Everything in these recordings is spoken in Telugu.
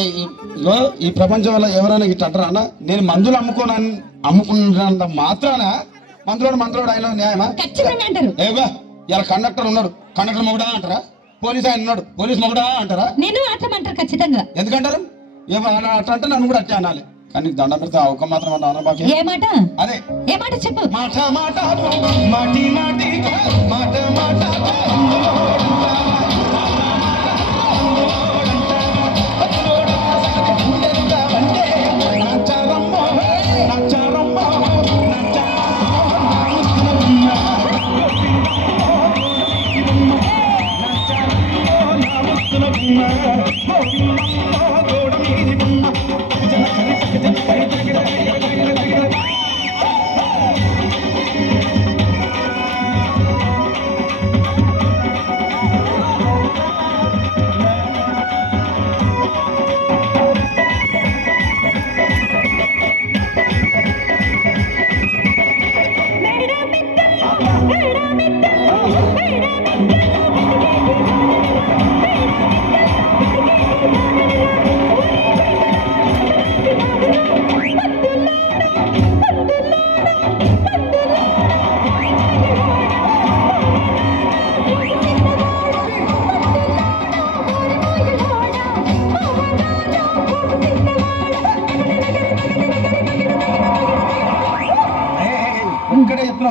ఇగో ఈ ప్రపంచంలో ఎవరైనా ఇట్లా అంటారా అన్న? నేను మందులు అమ్ముకున్నంత మాత్రాన మందులోడు ఆయన న్యాయమా? ఏవో ఇలా కండక్టర్ ఉన్నాడు, కండక్టర్ మొగుడా అంటారా? పోలీస్ ఆయన ఉన్నాడు, పోలీస్ మొగుడా అంటారా? నేను అట్లా ఖచ్చితంగా. ఎందుకంటారు? అట్లా అంటే నన్ను కూడా అట్లా అనాలి. కానీ దండం పెడితే ఒక మాత్రం అన్నా బాకి ఏ మాట? అదే ఏ మాట చెప్పు. మాట మాట మాటి మాటి మాట మాట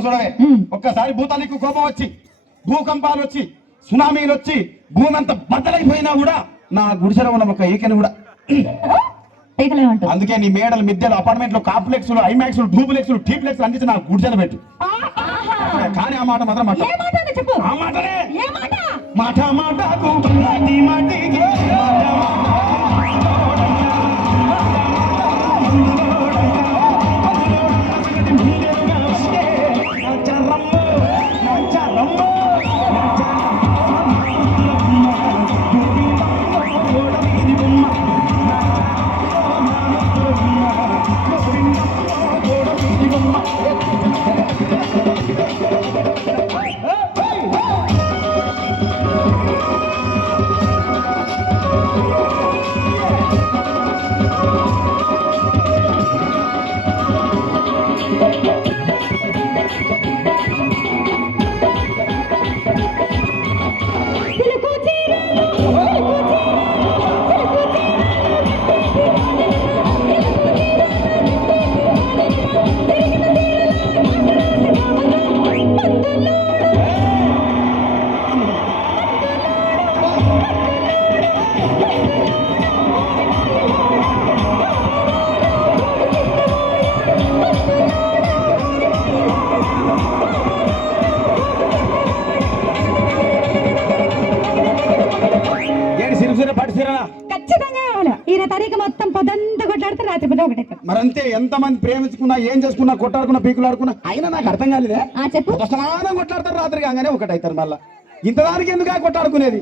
చూడవే. ఒక్కసారి భూతానికి కోపం వచ్చి, భూకంపాలు వచ్చి, సునామీలు వచ్చి, భూమి అంతా బద్దలైపోయినా కూడా నా గుడిసెలో ఉన్న ఒక ఈకెను కూడా. అందుకే నీ మేడలు, మిద్దెలు, అపార్ట్మెంట్లు, కాంప్లెక్స్, ఐమాక్స్, డూప్లెక్స్, టీప్లెక్స్ అందించి నా గుడిసెలు పెట్టు. కానీ ఆ మాట మాత్రం ఆ మాటనే మాట మాట మరంతే. ఎంత మంది ప్రేమించుకున్నా, ఏం చేసుకున్నా, కొట్టాడుకున్నా, పీకులాడుకున్నా అయినా నాకు అర్థం కాలేదే. సమానం కొట్లాడతారు, రాత్రి కాగానే ఒకటైతారు. మళ్ళా ఇంతదానికి ఎందుకు కొట్టాడుకునేది?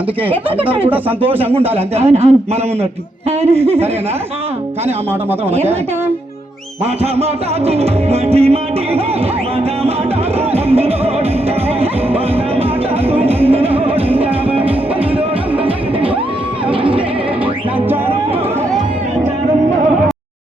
అందుకే అందరూ కూడా సంతోషంగా ఉండాలి, అంతే మనం ఉన్నట్టు. సరేనా? కానీ ఆ మాట మాత్రం మాట మాట మాట